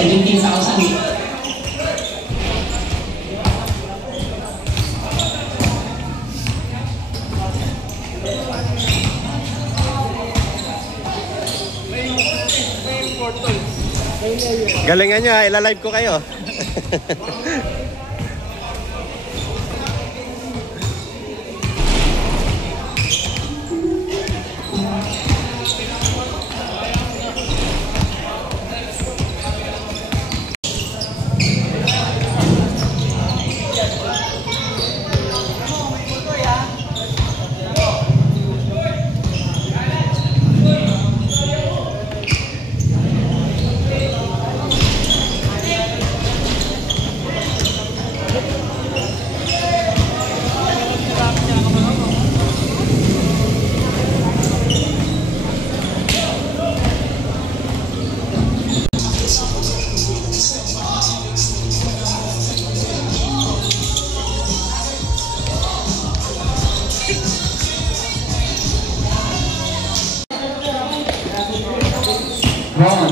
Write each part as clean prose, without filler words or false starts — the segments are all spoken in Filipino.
17,000. Galingan nyo ha, ilalive ko kayo.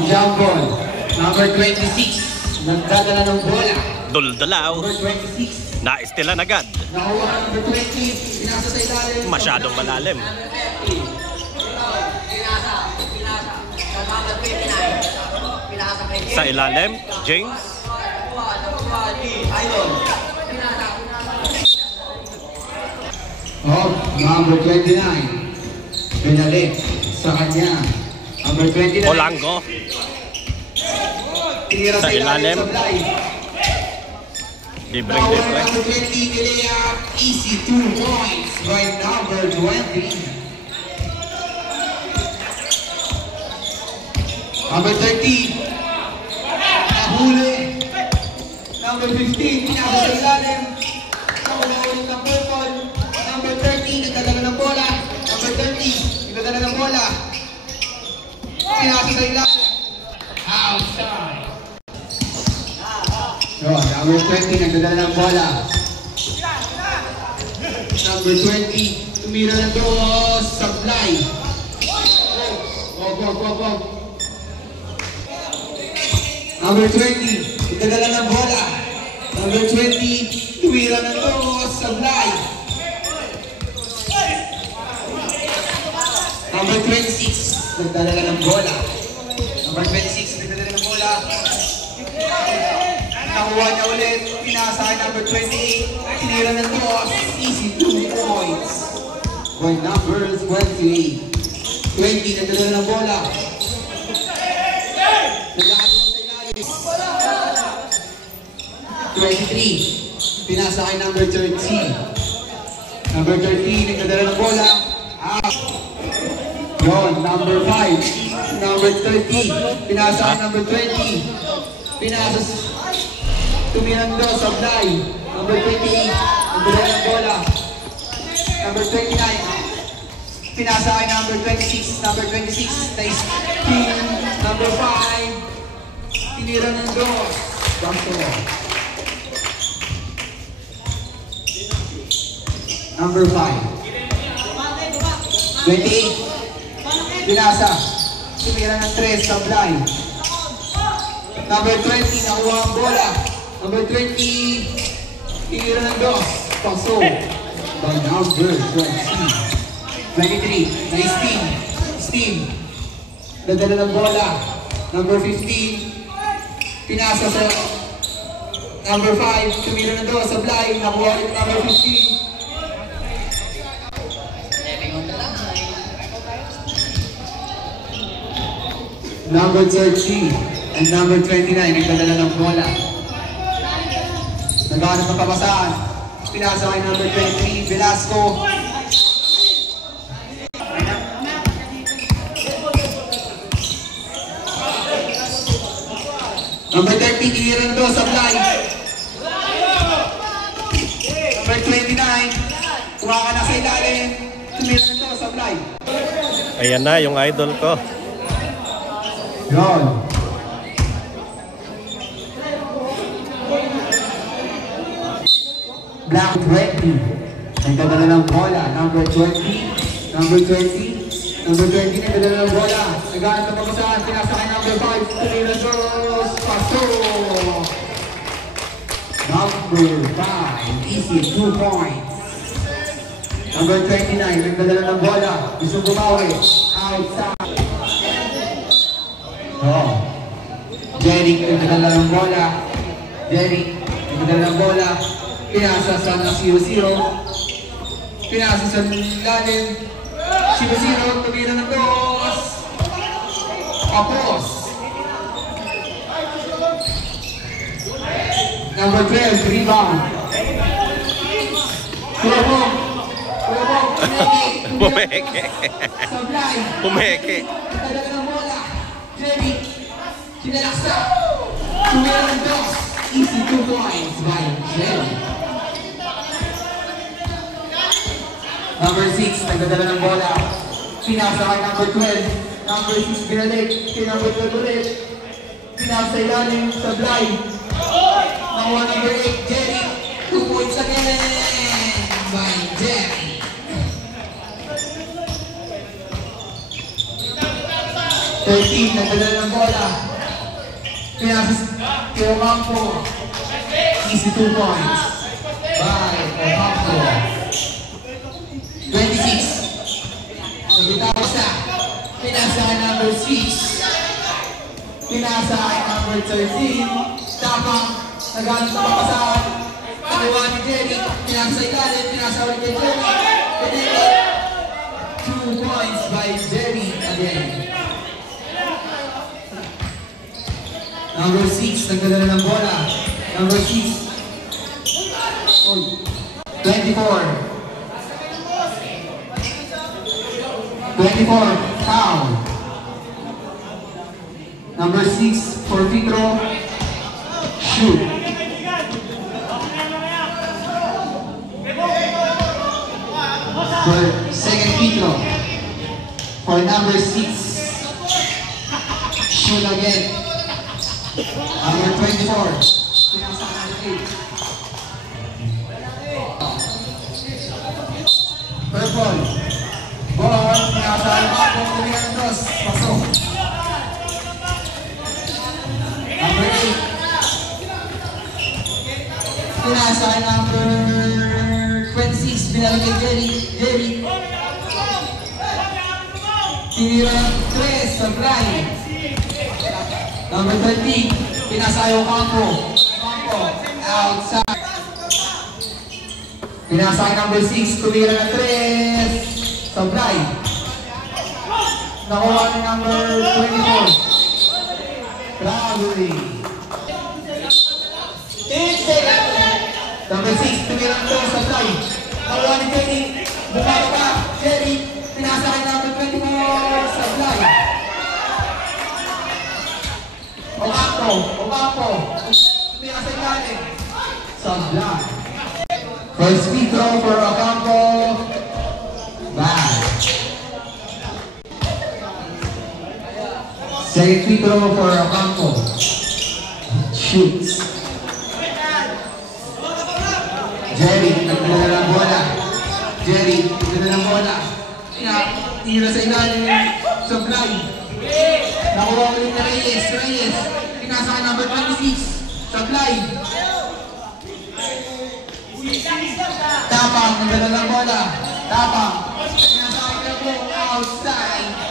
Jump ball. Number 26. Nagdadala ng bola. Duldalaw. Number 26. Naistilan agad. Nakuha number 20. Pinasa sa ilalim. Masyadong malalim. Sa ilalim, James. Oh, number 29. Pinalik sa kanya. Number 29. Polanco. Sa ilalim. Libre. Number 20, Galea. Easy 2 points by number 20. Number 30. Nahuli. Number 15, pinasa sa ilalim. Nakuha ulit ng purple. Number 30, nagdadala ng bola. Number 30, nagdadala ng bola. Pinasa sa ilalim. Outside. Number 20, nagdadala ng bola. Number 20, tumira na doon. Supply. Wag. Number 20, nagdadala ng bola. Number 20, tumira na doon. Supply. Number 26, nagdadala ng bola. Number 26, nagdadala ng bola. Nakuha niya ulit. Pinasa kay number 28. Tinira ng toss. Easy 2 points. By number 28. 20, nagdadala ng bola. Nagkakaroon sa ilalim. 23, pinasa kay number 13. Number 13, nagdadala ng bola. Yon, number 5. Number 30, pinasa kay number 20. Pinasa tumirang do, supply. Number 28, nagdadala ng bola. Number 29, pinasa kay number 26. Number 26, nice pin. Number 5, tinira ng dos. Basketball. Number 5. 28, pinasa. Tumira ng 3, supply. Number 20, nakuha ang bola. Number 20, tinira ng dos. Paso. By number 20. 23, nice team. Steam. Dadala ng bola. Number 15, pinasa sa number 5, tumira ng dos. Supply. Nakuha yung number 15. Number 13 and number 29, nagdadala ng bola. Naghanap ng papasahan. Pinasa kay number 23, Velasco. Number 30, tiniran do, supply. Number 29, kumaka na sa ilalim. Tiniran do, supply. Ayan na yung idol ko. Yon. Black 20. Nagdadala ng bola. Number 20. Number 20. Number 20 nagdadala ng bola. Naghanap ng pagkasahan. Pinasa kay number 5. Tumira dos. Paso. Number 5, easy, 2 points. Number 29, nagdadala ng bola. Gusto bumawi. Outside. Oh. Jerry, nagdadala ng bola. Jerry, nagdadala ng bola. Pinasa sa 0-0. Pinasa sa lalim. 0-0, tumira ng dos. Tapos. Number 12, rebound. Kuya Pumeke. Sablay. Pumeke. Nagdadala ng bola. Jerry. Kinalaksa. Tumira ng dos. Easy 2 points by Jerry. Number 6, nagdadala ng bola. Pinasa kay number 12. Number 6, binalik. Kay number 12 ulit. Pinasa ilalim, Sablay. Nakuha number 8, Jerry. 2 points again by Jerry. 13, nagdadala ng bola. Pinasa kay Ocampo. Easy 2 points by Ocampo. 26. Nagbitaw siya. Pinasa kay number 6. Pinasa kay number 13. Tapang. Nagalit sa papasahan. Nakuha ni Jerry. Pinasa sa ilalim. Pinasa ulit kay Jerry. Pinili. 2 points by Jerry again. Number 6. Nagdadala ng bola. Number 6. 24. 24, foul. Number 6, for free throw, shoot. For second free throw, for number 6, shoot again. Number 24, purple. Ball, pinakasahan ako, tumira ng dos. Pasok. Number 8. Pinasahan number 26. Binalik kay Jerry. Jerry. Tinira ng 3. Sablay. Number 13. Pinasahan yung Ocampo. Ocampo. Outside. Pinasahan number 6. Tumira ng 3. Sablay. Nakuha ni number 24. Traveling. Number 6, tumirang to, Sablay. Nakuha ni Jerry. Bumaba pa. Jerry. Pinasa kay number 24. Sablay. Ocampo. Ocampo. Tumira sa ilalim. Sablay. First free throw for Ocampo. Bad. Second free throw for Ocampo. Shoots. Jerry, nagdala ng bola. Jerry, nagdala ng bola. Tira sa ilalim. Sablay. Nakuha ulit na Reyes. Reyes. Pinasa ka number 26. Sablay. Tapang, nagdala ng bola. Tapang. Outside.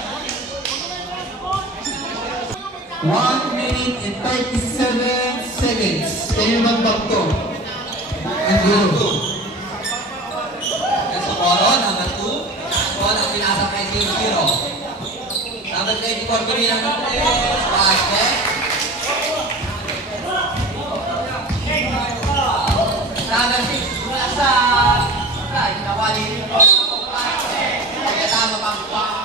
1 minute and 37 seconds. Kayo magbagto. And go. Nesokoro, number 2. Nesokoro, ang pinasa kay 0-0. Number 24, binirang ng 3. Basket. Number 6, mula sa... Nawali nito. Tama pang pa.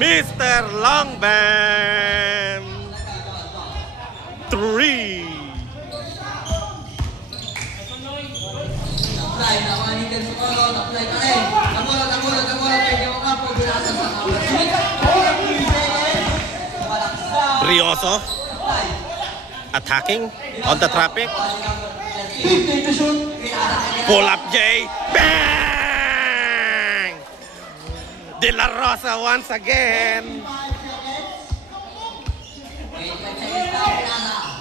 Mr. Longbam! 3. Apply, nakuha ni Ken Socorro, apply pa rin. Namulat, pwede mo nga po, binasa sa number 6. Brioso. Attacking on the traffic. 15 to shoot. Pull up J. Bang! De La Rosa once again.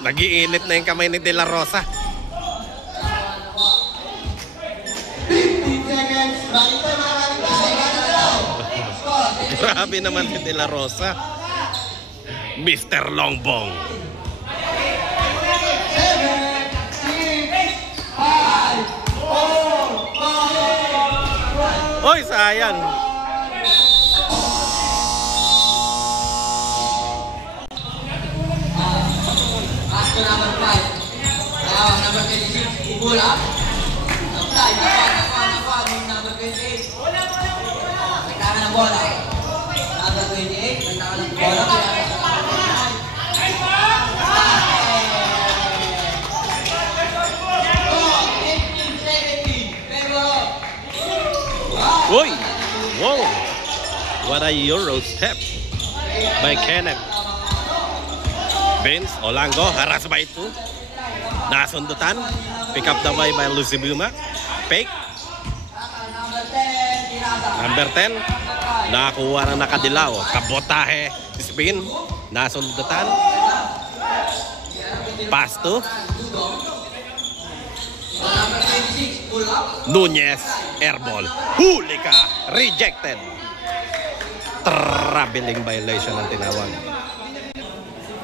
Nagiinit na yung kamay ni De La Rosa. 15 seconds. Grabe naman si De La Rosa. Mr. Longbong. 7, 6, 5, 4, 3. Oy, sayang. Pass to number 5. Tawag number 26. Pull up. Apply. Nakuha ni number 28. Nagtaka ng bola. Number 28. Nagtaka ng bola. Uy! Whoa! What a Euro step by Kenneth. Vince Olango, haras by 2. Nasundutan. Pick up the way by Lucibuma. Fake. Number 10. Nakakuha na nakadilaw. Kabotahe. Spin. Nasundutan. Pass to Number 26. Pull up. Nunez. Airball. Huli ka. Rejected. Traveling violation ang tinawag.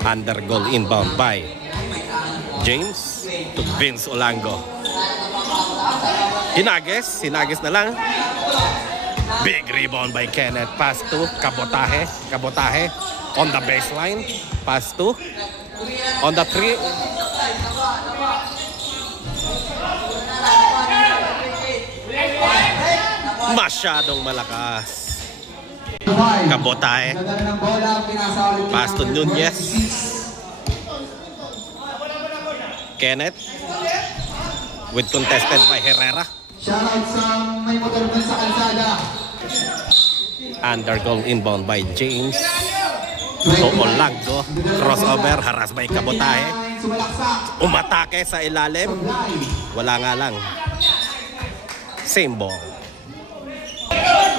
Under goal inbound by James to Vince Olango. Hinagis na lang. Big rebound by Kenneth. Pass to Kabotahe on the baseline. Pass to on the 3. Masyadong malakas. Kabotahe. Pass to Nunez. Kenneth with contested by Herrera. Shoutout sa may motor ba sa kalsada. Under goal inbound by James to Olango. Crossover, haras by Kabotahe. Umatake sa ilalim. Wala nga lang. Same ball.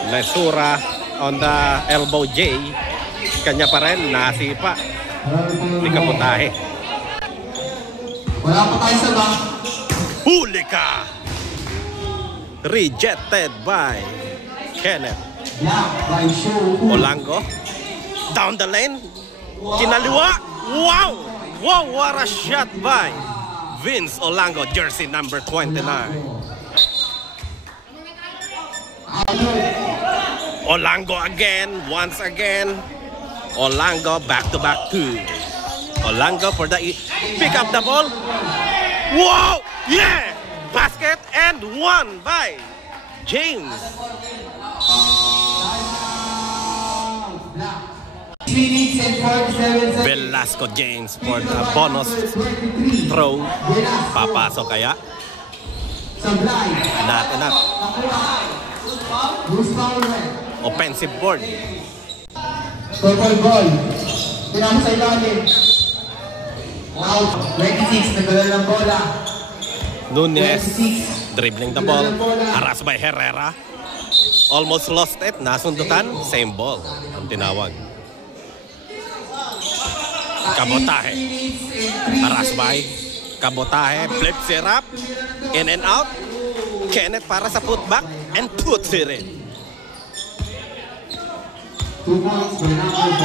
Lesura on the elbow J. Kanya pa rin, nasipa. Ni Kabotahe. Wala pa tayo sa ba? Huli ka! Rejected by Kenneth. Black by Show. Olango. Down the lane. Kinaliwa. Wow! Wow, what a shot by Vince Olango, jersey number 29. Olango again, once again. Olango back to back 2. Olango for the pick up the ball. Wow! Yeah! Basket and one by James. Minutes and 47 seconds. Velasco James for the bonus throw. Papasok kaya? Sablay. Not enough. Bruce Fowler. Offensive board. Purple ball. Tinama sa ilalim. Out. 26. Nagdala ng bola. Nunez 26. dribbling the ball. Harass by Herrera. Almost lost it. Nasundutan. Same ball. Ang tinawag. Kabotahe. Harass by Kabotahe. Flips it up. In and out. Kenneth para sa putback. And puts it in. 2 points by number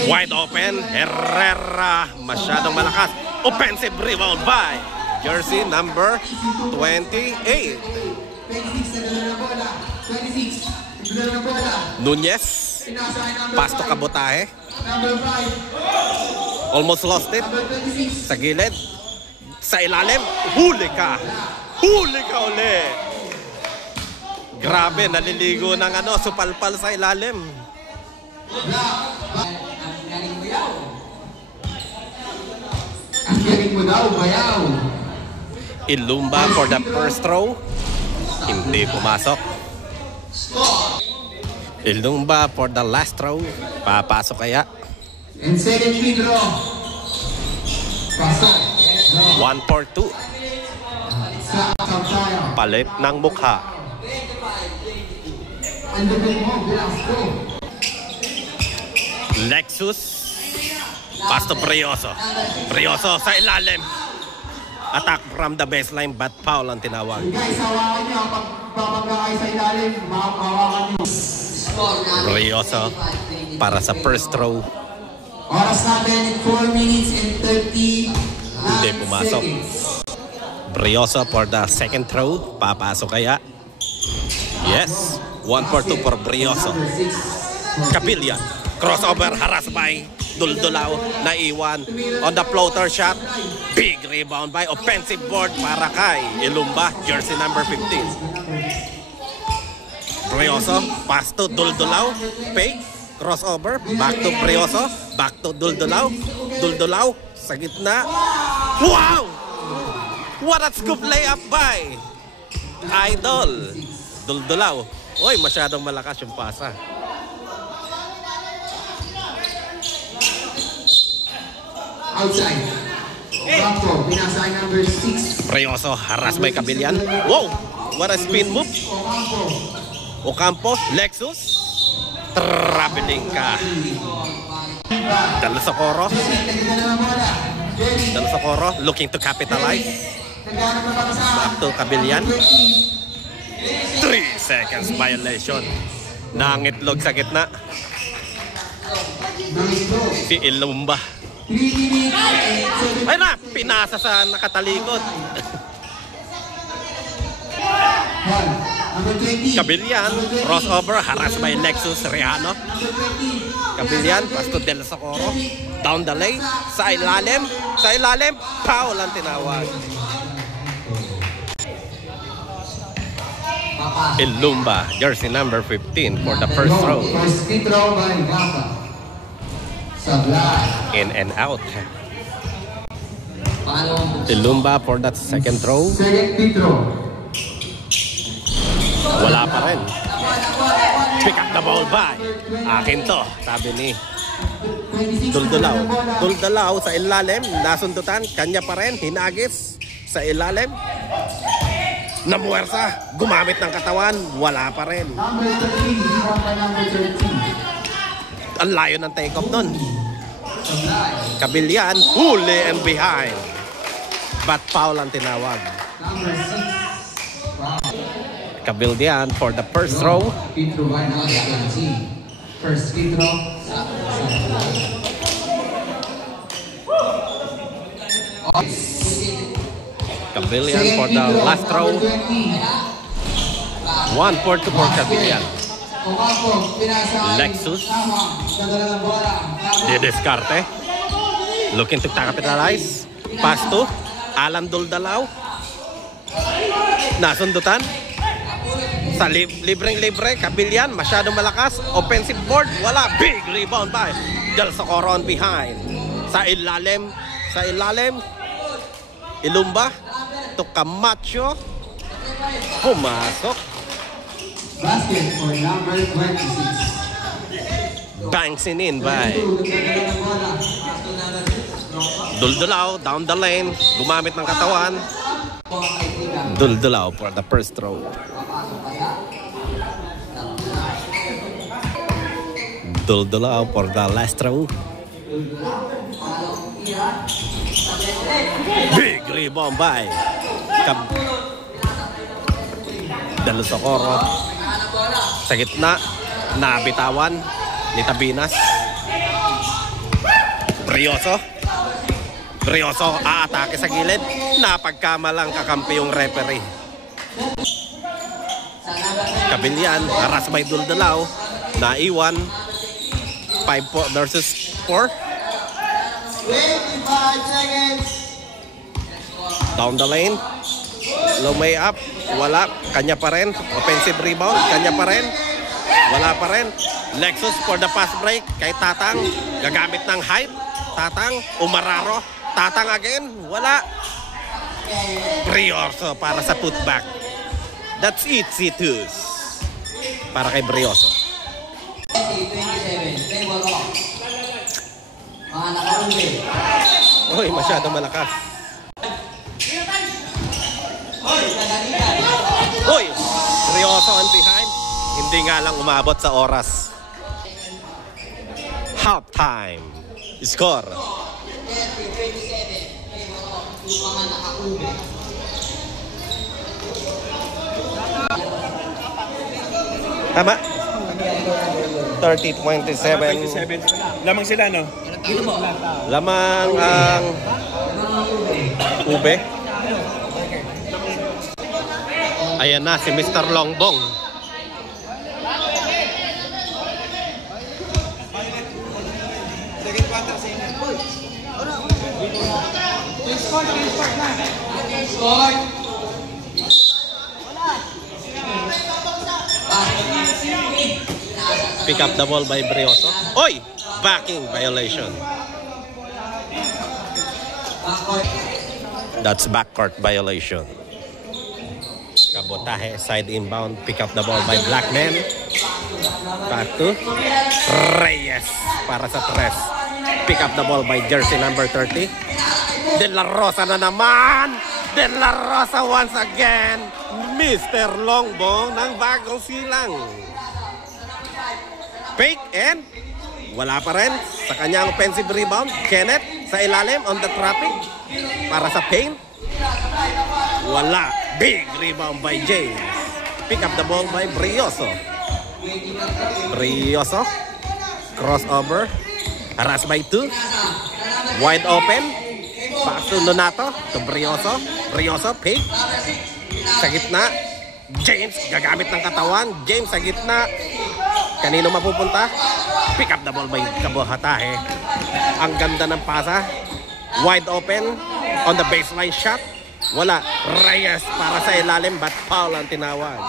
14. Wide open. Herrera. Masyadong malakas. Offensive rebound by jersey number 28. 26. Nagdala ng bola. 26. Nagdala ng bola. Nunez. Pinasa ay number Pass to 5. Kabotahe. Number 5. Almost lost it. Number 26. Sa gilid. Sa ilalim. Huli ka. Huli ka ulit. Grabe, naliligo ng supalpal sa ilalim. Galing mo daw, bayaw. Ilumba for the first throw. Hindi pumasok. Ilumba for the last throw. Papasok kaya. And second free throw. Pasok. 1 for 2. Sa Palit ng mukha. Andun mo, Velasco. Lexus. Pass to Brioso. Brioso sa ilalim. Attack from the baseline, but foul ang tinawag. Guys, hawakan nyo. Pag babangga kayo sa ilalim, hawakan nyo. Brioso para sa first throw. Oras natin, 4 minutes and 30 Hindi pumasok. Brioso for the second throw. Papasok kaya? Yes. 1 for 2 for Brioso. Capilla. Crossover, harass by Duldulao. Naiwan on the floater shot. Big rebound by offensive board para kay Ilumba. Jersey number 15. Brioso. Pass to Duldulao. Fake. Crossover. Back to Brioso. Back to Duldulao. Duldulao. Sa gitna. Wow! What a scoop layup by Idol. Duldulao. Oy, masyadong malakas yung pasa. Outside. Ocampo, pinasay number 6. Brioso, harass by Cabillan. Wow! What a spin move. Ocampo, Lexus. Traveling ka. Dalo Socorro. Dalo Socorro, looking to capitalize. Back to Cabillan. 3 seconds violation. Nangitlog sa gitna. Si Ilumba. Ay na, pinasa sa nakatalikod. Cabillan, crossover, harass by Lexus Riano. Cabillan, pass to Del Socorro. Down the lane, sa ilalim, foul ang tinawag. Ilumba, jersey number 15 for the first throw. First free throw by Gapa. Sablay. In and out. Ilumba for that second throw. Second free throw. Wala pa rin. Pick up the ball by. Akin to, sabi ni Duldulao. Duldulao sa ilalim, nasundutan, kanya pa rin, hinagis sa ilalim. Namuwersa, gumamit ng katawan, wala pa rin. Number 13, rebound by number 13. Ang layo ng take-off nun. Sablay. Cabillan, huli and behind. But foul ang tinawag. Number 6. Cabillan for the first throw. Free throw by number 17. First free throw. Cabillan for the last throw. 1 for 2 for Cabillan. Lexus. Didescarte. Looking to capitalize. Pass to Alan Duldulao. Nasundutan. Sa libreng-libre, Cabillan, masyadong malakas. Offensive board, wala. Big rebound by Del Socorro on behind. Sa ilalim, Ilumba to Camacho. Pumasok. Basket for number 26. Bouncing in by Duldulao down the lane. Gumamit ng katawan. Duldulao for the first throw. Duldulao for the last throw. Big rebound by Del Socorro. Sa gitna, nabitawan ni Tabinas. Brioso aatake sa gilid. Napagkamalang kakampi yung referee. Cabillan, harass by Duldulao. Naiwan. 5 versus 4. 25 seconds. Down the lane. Low may up. Wala. Kanya pa rin. Offensive rebound. Kanya pa rin. Wala pa rin. Lexus for the fast break. Kay Tatang. Gagamit ng height. Tatang. Umararo. Tatang again. Wala. Brioso para sa putback. That's it, Citus. Para kay Brioso. 27. Play ball off. Mga nakarubi. Uy, masyado malakas. Uy, Brioso on behind. Hindi nga lang umabot sa oras. Half time. Score. 27. Play ball off. Mga nakarubi. Tama? 30-27. Lamang sila, no? Lamang ang ube. Ayan na si Mr. Longbong. Score. Pick up the ball by Brioso. Oy! Backing violation. That's backcourt violation. Kabotahe, side inbound. Pick up the ball by Blackman. Back to Reyes para sa tres. Pick up the ball by jersey number 30. De La Rosa na naman. De La Rosa once again. Mr. Longbong ng bagong silang. Fake and wala pa rin sa kanyang offensive rebound. Kenneth sa ilalim on the traffic para sa paint. Wala. Big rebound by James. Pick up the ball by Brioso. Brioso. Crossover. Harass by 2. Wide open. Pass to Donato. To Brioso. Brioso. Fake. Sa gitna. James gagamit ng katawan. James sa gitna. Kanino mapupunta? Pick up the ball by Kabotahe. Ang ganda ng pasa. Wide open on the baseline shot. Wala. Reyes para sa ilalim but foul ang tinawag.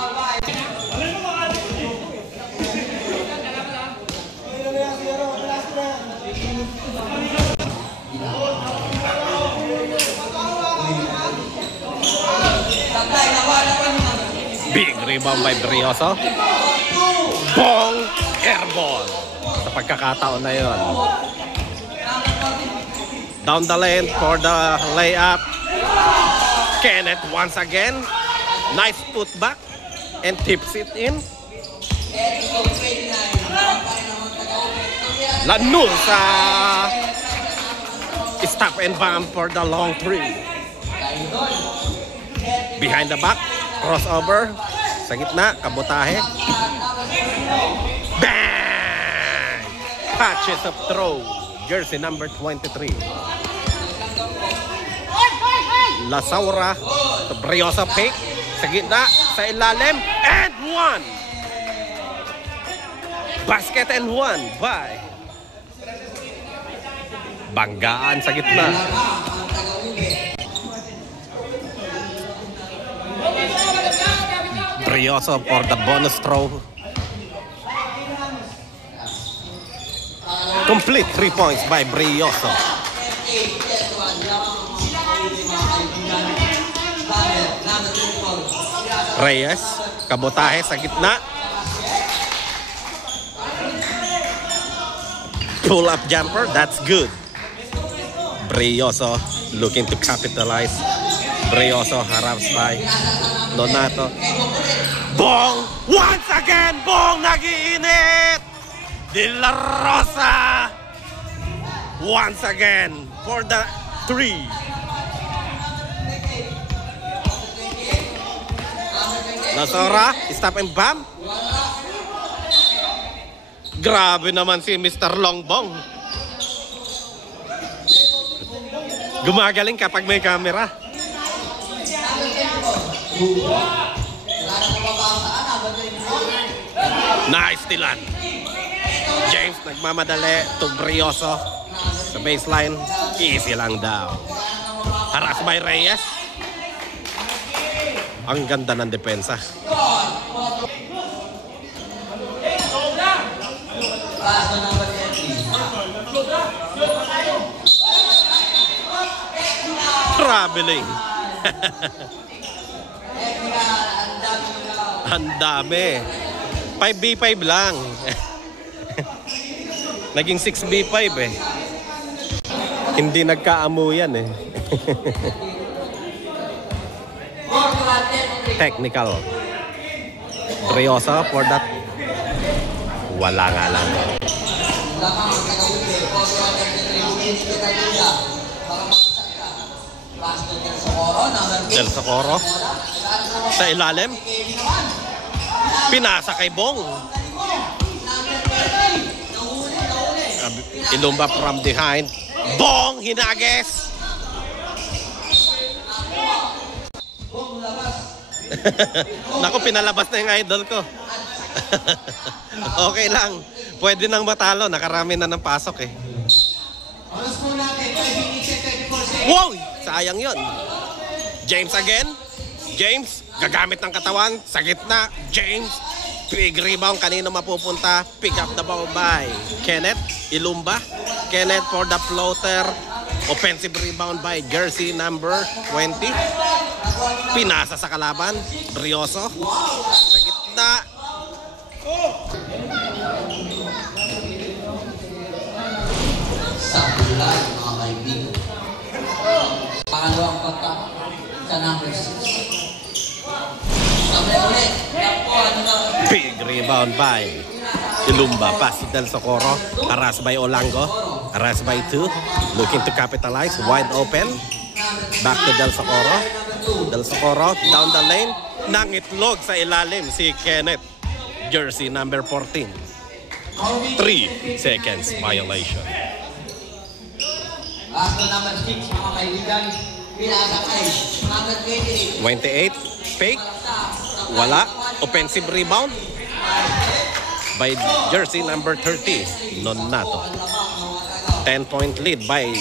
Big rebound by Brioso. Bong! Airball. Sa pagkakataon na yun. Down the lane for the layup. Kenneth once again. Nice putback. And tips it in. Lanul sa stop and bump for the long three. Behind the back. Crossover. Sa gitna. Kabotahe. Bang! Patches of throw. Jersey number 23. Lasaura. To Brioso pick. Sa gitna. Sa ilalim. And one. Basket and one by Banggaan sa gitna. Brioso for the bonus throw. Complete 3 points by Brioso. Reyes, Kabotahe sa gitna. Pull up jumper, that's good. Brioso looking to capitalize. Brioso haraps by Donato. Bong! Once again, Bong nag-iinit! De La Rosa! Once again for the 3. Lasora, stop and bump. Grabe naman si Mr. Longbong. Gumagaling kapag may camera. Nice tilan. James nagmamadali to Brioso sa baseline. Easy lang daw. Harass by Reyes. Ang ganda ng depensa. traveling. Ang dami. 5v5 lang. Naging 6v5 eh. Hindi nagkaamuyan eh. Technical. Brioso for that. Wala nga lang. Del Socorro. Sa ilalim. Pinasa kay Bong. Ilumba from behind. Bong! Hinages! Naku, pinalabas na yung idol ko. Okay lang. Pwede nang matalo. Nakarami na ng pasok eh. Wow! Sayang yun. James again. James, gagamit ng katawan. Sa gitna. James. Big rebound. Kanino mapupunta? Pick up the ball by Kenneth. Ilumba. Kenneth for the floater. Offensive rebound by jersey number 20. Pinasa sa kalaban. Brioso. Sa gitna. Sa bulan, mga kaibigan. Pangalawang pagka sa number 6. Sabay ulit. Big rebound by Ilumba. Pass to Del Socorro. Harass by Olango. Harass by 2. Looking to capitalize. Wide open. Back to Del Socorro. Del Socorro down the lane. Nangitlog sa ilalim si Kenneth. Jersey number 14. 3 seconds violation. Last number 6, mga kaibigan. Pinasa kay number 28. 28. Fake. Wala. Offensive rebound by jersey number 30. Nonato. 10-point lead by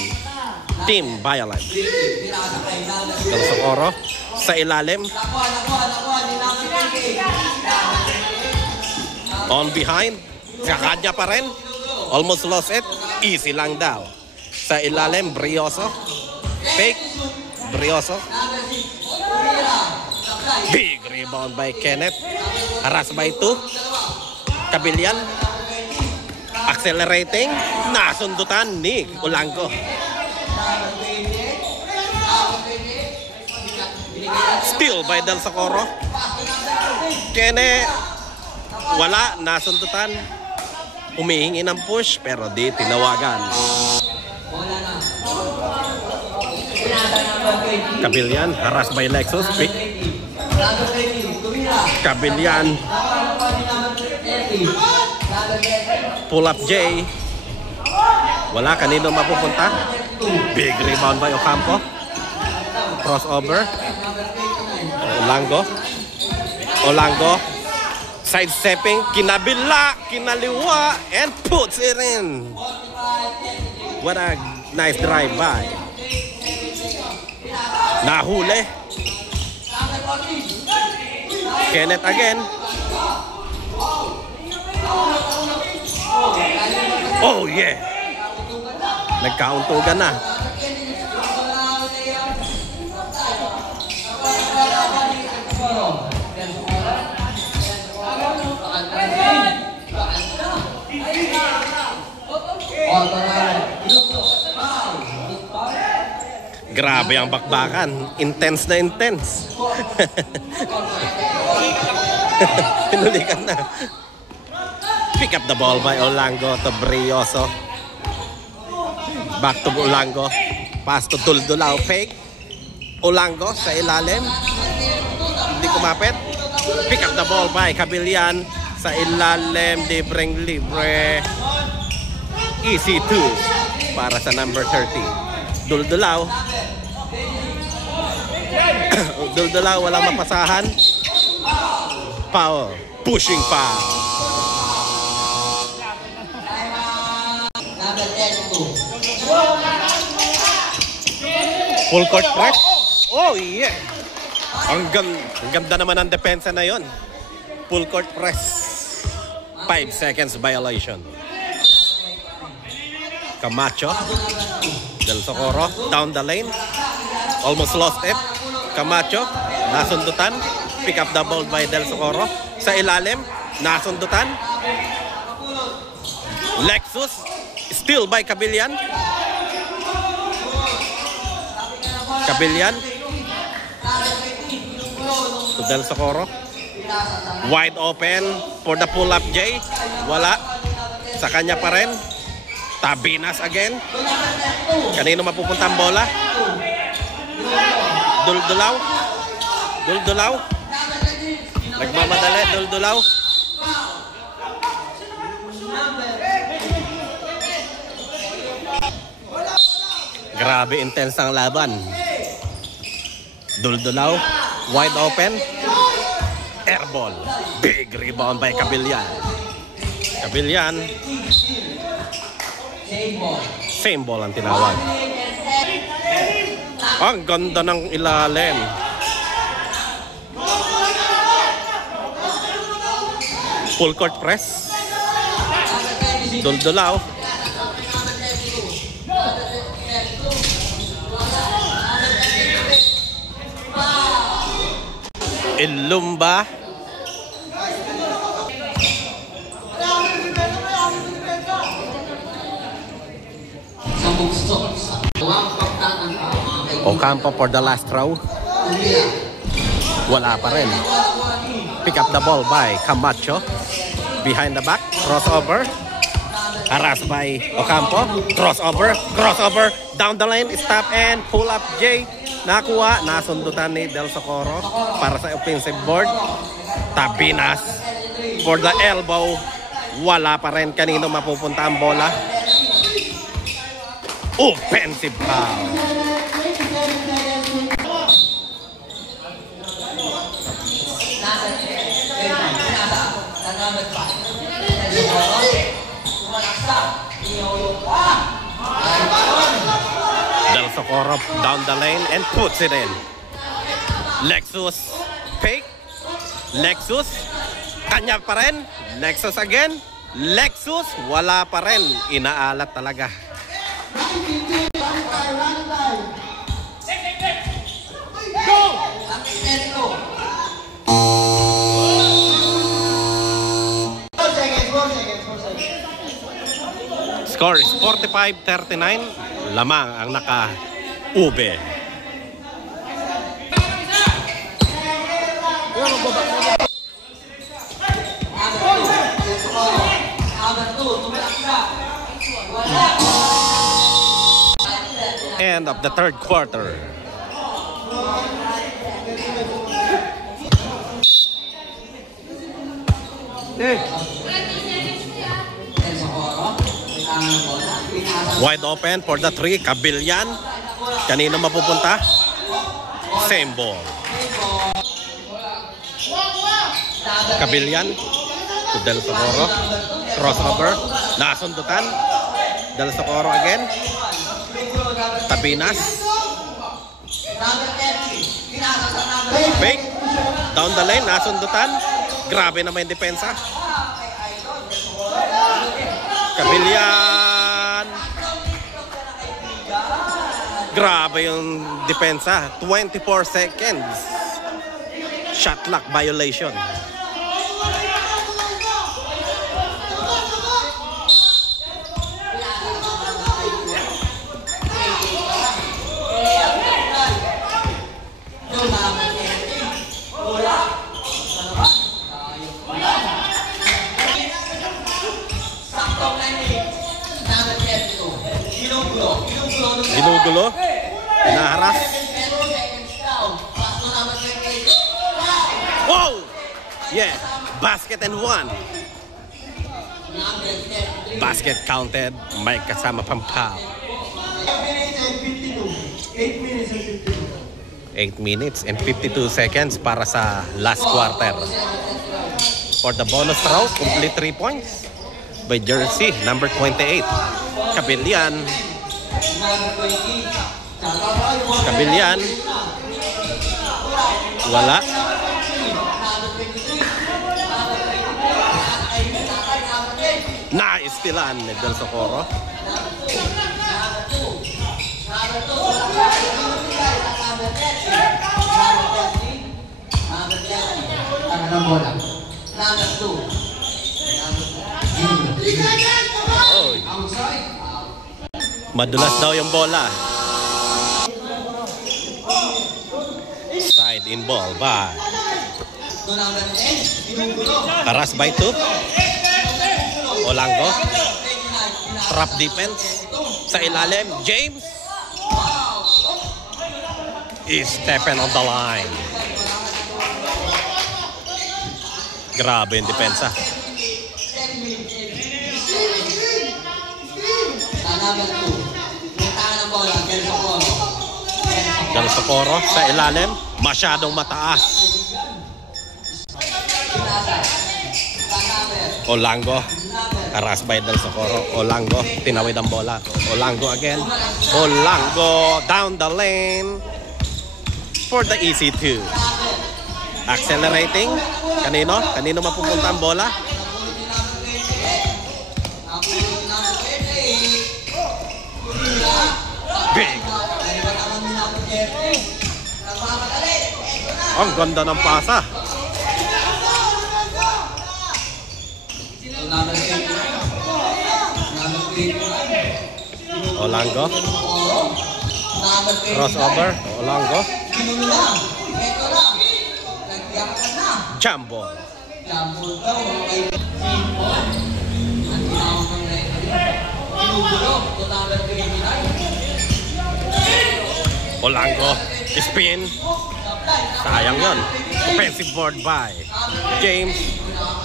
Team Violet. Del Socorro sa ilalim. On behind. Kakadya pa rin. Almost lost it. Easy lang daw. Sa ilalim, Brioso. Fake. Brioso. Big rebound by Kenneth. Harass by 2. Kabilyan. Accelerating. Nasundutan ni Olango. Steal by Del Socorro. Kenneth. Wala. Nasundutan. Humihingi ng push pero di tinawagan. Kabilyan, harass by Lexus. Kabilyan. Pull up J. Wala, kanino mapupunta? Big rebound by Ocampo. Crossover. Olango. Olango. Sidestepping. Kinabila. Kinaliwa. And puts it in. What a nice drive by. Nahuli. Kenneth again. Oh yeah. Nagkauntugan na. Grabe ang bakbakan. Intense na intense. Pinulikan na. Pick up the ball by Olango to Brioso. Back to Olango. Pass to Duldulao. Fake. Olango sa ilalim. Hindi kumapit. Pick up the ball by Kabilyan. Sa ilalim. Libreng-libre. Easy 2 para sa number 30. Duldulao. Duldulao, walang mapasahan. Foul. Pushing foul. Full court press. Oh yeah. Ang ganda naman ang depensa na yon. Full court press. 5 seconds violation. Camacho. Del Socorro down the lane. Almost lost it. Camacho, nasundutan. Pick up the ball by Del Socorro. Sa ilalim, nasundutan. Lexus, still by Cabillan. Cabillan to Del Socorro. Wide open for the pull-up J. Wala. Sa kanya pa rin. Tabinas again. Kanino mapupunta ang bola? Duldulaw. Duldulaw. Nagmamadali. Duldulaw. Grabe intense ang laban. Duldulaw. Wide open. Airball. Big rebound by Cabillan. Cabillan. Same ball ang tinawag. Ang ganda ng ilalim. Full court press. Duldulaw. Ilumba. Ocampo for the last throw. Wala pa rin. Pick up the ball by Camacho. Behind the back. Crossover. Harassed by Ocampo. Crossover. Crossover. Down the lane. Stop and pull up J. Nakuha. Nasundutan ni Del Socorro para sa offensive board. Tabinas for the elbow. Wala pa rin. Kanino mapupunta ang bola? Offensive foul. Del Socorro down the lane and puts it in. Lexus fake. Lexus kanya pa rin. Lexus again. Lexus wala pa rin. Inaalat talaga. Score is 45-39. Lamang ang naka-ube. End of the third quarter. Wide open for the three. Cabillan. Kanino mapupunta? Same ball. Cabillan to Del Socorro. Crossover. Nasundutan. Del Socorro again. Tabinas. Fake. Down the lane. Nasundutan. Grabe naman yung depensa. Cabillan. Grabe yung depensa. 24 seconds. Shot clock violation. Ginugulo. Naharas. Wow! Yeah. Basket and one. Basket counted. May kasama pang foul. 8 minutes and 52 seconds para sa last quarter. For the bonus throw, complete 3 points by jersey number 28. Cabillan. Cabillan. Wala. Naistilan ni Del Socorro. Tangan ng bola. Number 2. Oy, Outside. madulas daw yung bola. Side in ball by To number 10. Ginugulo. Aras by 2. Olango. 29. Trap defense. Sa ilalim, James is stepping on the line. Grabe yung depensa. Number 2. Yung tangan ng bola. Del Socorro sa ilalim, masyadong mataas. Olango, Aras by Del Socorro. Olango, tinawid ang bola. Olango again. Olango down the lane for the easy 2. Accelerating. Kanino? Kanino mapupunta ang bola? Big. Ang ganda ng pasa. Olango. Crossover. Olango. Jumbo. Olango. Spin. Sayang yun. Offensive board by James.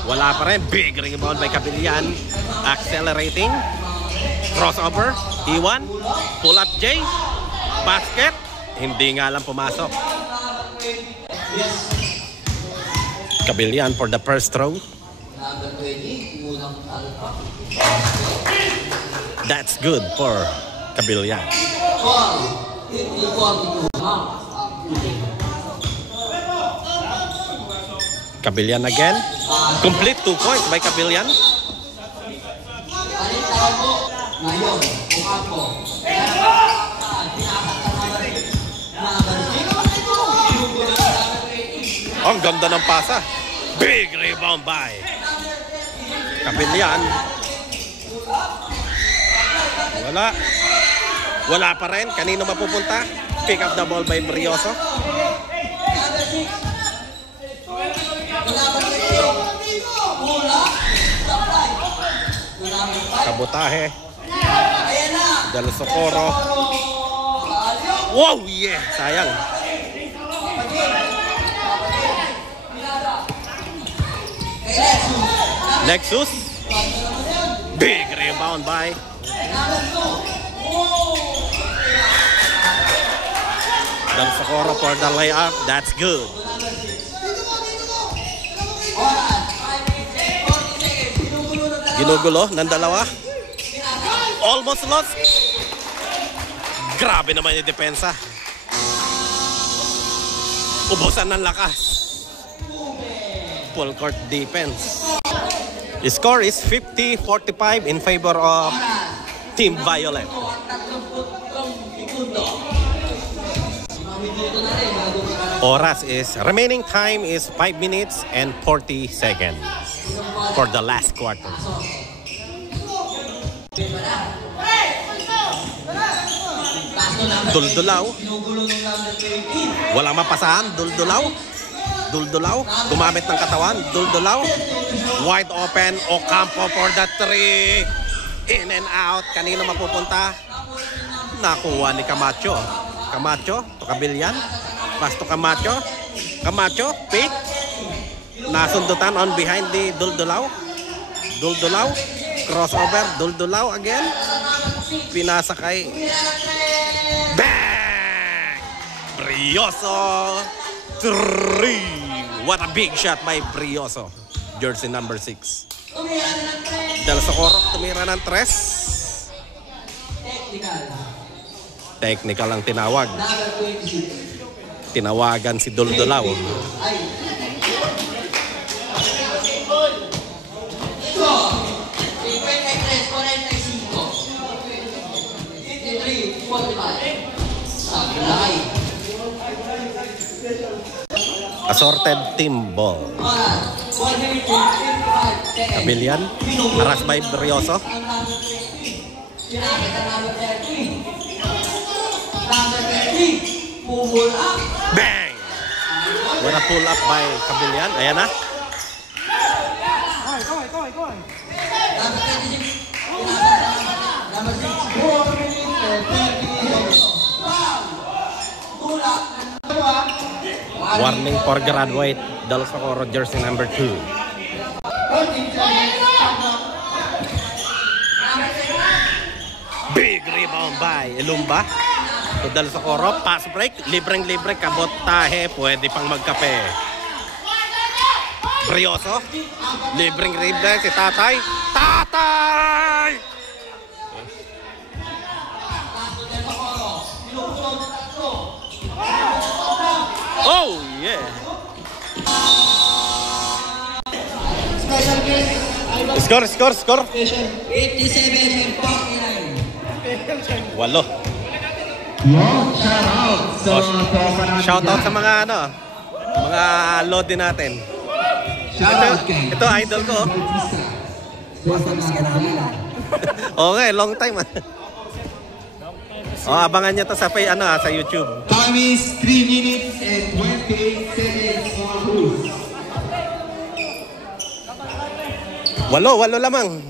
Wala pa rin. Big rebound by Kabilyan. Accelerating. Crossover. Iwan. Pull up J. Basket. Hindi nga lang pumasok. Kabilyan for the first throw. That's good for Kabilyan. Kabilyan again. Complete 2 points by Kabilyan. Ang ganda ng pasa. Big rebound by Kabilyan. Wala pa rin. Kanino mapupunta? Pick up the ball by Brioso. Kabotahe. Del Socorro. Wow, yeah. Sayang. Nexus. Big rebound by Del Socorro for the layup. That's good. Ginugulo ng dalawa. Almost lost. Grabe naman yung depensa. Ubusan ng lakas. Full court defense. The score is 50-45 in favor of Team Violet. Oras is, remaining time is 5 minutes and 40 seconds for the last quarter. Duldulaw. Walang mapasahan. Duldulaw. Gumamit ng katawan. Duldulaw. Wide open. Ocampo for the 3. In and out. Kanino mapupunta? Nakuha ni Camacho. Camacho to Kabilyan. Pass to Camacho. Camacho. Pick. Nasundutan on behind the Duldulaw. Crossover. Duldulaw again. Pinasa kay bang! Brioso 3. What a big shot by Brioso. Jersey number 6. Del Socorro tumira ng 3. Technical ang tinawag. Tinawagan si Duldulaw. Assorted team ball. Bola. 1 minute 55 seconds. Kabilyan. Aras by Brioso. Pinasa sa number 30. Number 30. Pull up. Bang! What a pull up by Kabilyan. Ayan na. Number 26. Number 6. 4 minutes and 30 seconds. Pull up. Warning for graduate. Del Socorro jersey number 2. 14 seconds. Big rebound by Ilumba. To Del Socorro. Pass break. Libreng-libre. Kabotahe. Pwede pang magkape. Brioso. Libreng-libre si Tatay. Tatay! Oh, yeah. Special guest. Score. 57 and 49. Walo. Long shout out sa Shoutout sa mga mga lodi natin. Shout out kay Ito idol ko. Okay, long time. Abangan niyo to sa sa YouTube. Time is 3 minutes and 28 seconds for Cruz. Walo lamang.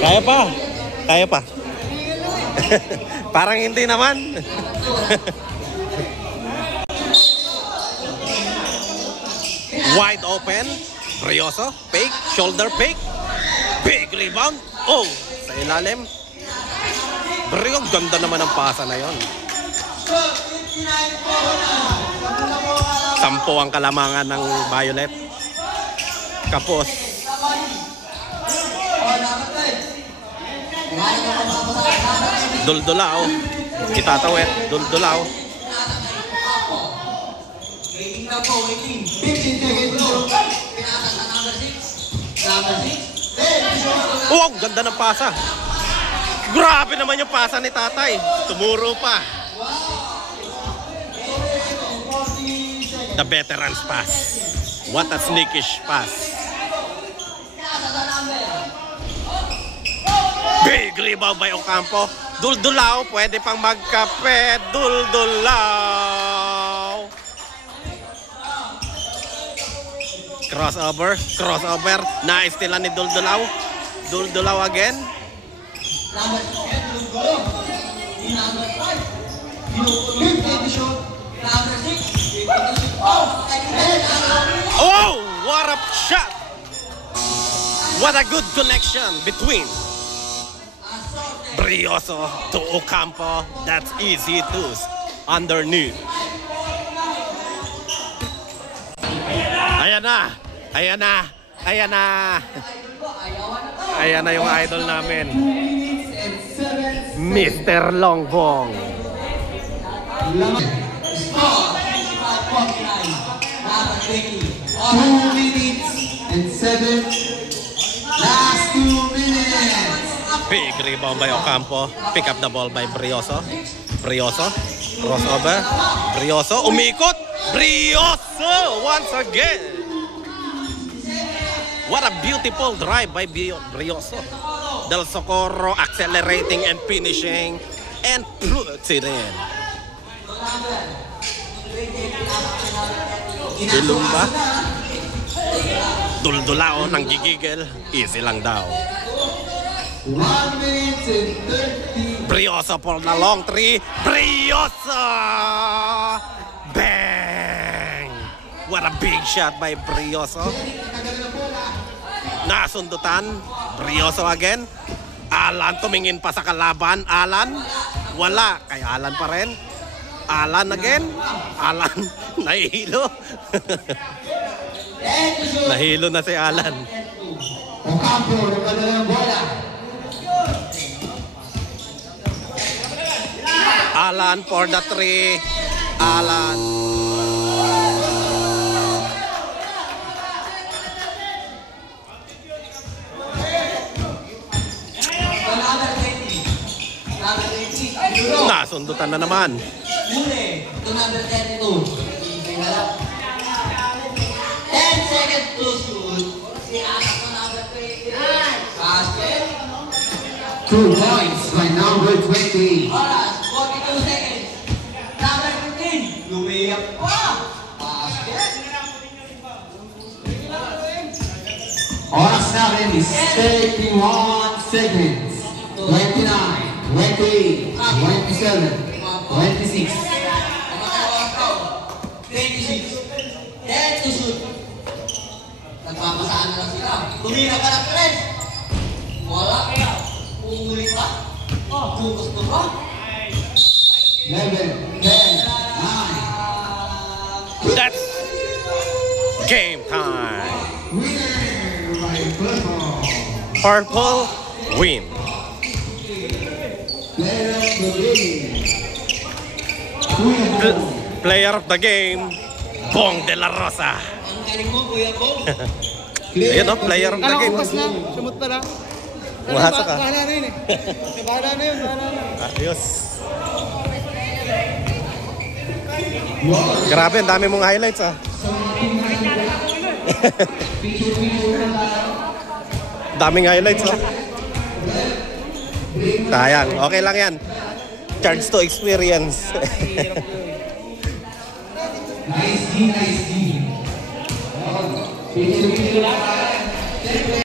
Kaya pa. Parang hindi naman. Wide open. Brioso. Fake. Shoulder fake. Big rebound. Oh, sa ilalim. Brio, ganda naman ang pasa na yon. 10 ang kalamangan ng Violet. Kapos. Duldulao. Itatawet. Duldulao. Waiting na po, waiting. 15 seconds. Pinasa sa number 6. Number 6. Oh, ang ganda ng pasa. Grabe naman yung pasa ni Tatay. Tumuro pa. The veteran's pass. What a sneakish pass. Big rebound by Ocampo. Duldulao, pwede pang magkape. Duldulao. Crossover. Naistilan ni Duldulao. Duldulao again. Number 10, number 5. 15 to shoot. Number 6. Oh, what a shot. What a good connection between Brioso to Ocampo. That's easy to underneath. Ayan na yung idol namin. Mr. Longbong. Score 55-49. Number 20. 2 minutes and 7. Last 2 minutes. Big rebound by Ocampo. Pick up the ball by Brioso. Crossover. Brioso. Umikot. Brioso once again. What a beautiful drive by Brioso. Del Socorro accelerating and finishing and puts it in. Ilumba. Duldulao ng gigigil. Easy lang daw. 1 minute and 30. Brioso for the long three. Brioso! Bang! What a big shot by Brioso. Nasundutan. Brioso again. Alan tumingin pa sa kalaban. Alan. Wala. Kay Alan pa rin. Alan again. Alan. Nahihilo. Nahilo na si Alan. Ocampo, nagpadala ng bola. Alan for the three. Alan. nagkasundutan na naman. Huli. To number 32. Tingnan lang. 10 seconds to shoot. Sinasak to number 20. Basket. 2 points by number 20. Oras. 42 seconds. Number 15. Lumiyak pa. Basket. Oras natin is 31 seconds. 29, 28, 27, 26. 26. 10 to shoot. Nagpapasaan na lang sila. Tumira ka ng press. Wala. Umuli pa. Kung gusto pa. 11, 10, 9. That's game time. Winner by purple. Purple win. Player of the game. Player of the game, Bong De La Rosa. Ang galing mo, Kuya Bong. Ayun no, player of the Kala game. ko pas na, sumot pa lang. Umasa ka. Bahala na yun eh. Bahala na yun, bahala na. Ayos. Grabe, ang dami mong highlights ah. Daming highlights ah. Sayang, okay lang yan. Charge to experience. Nice D, nice D.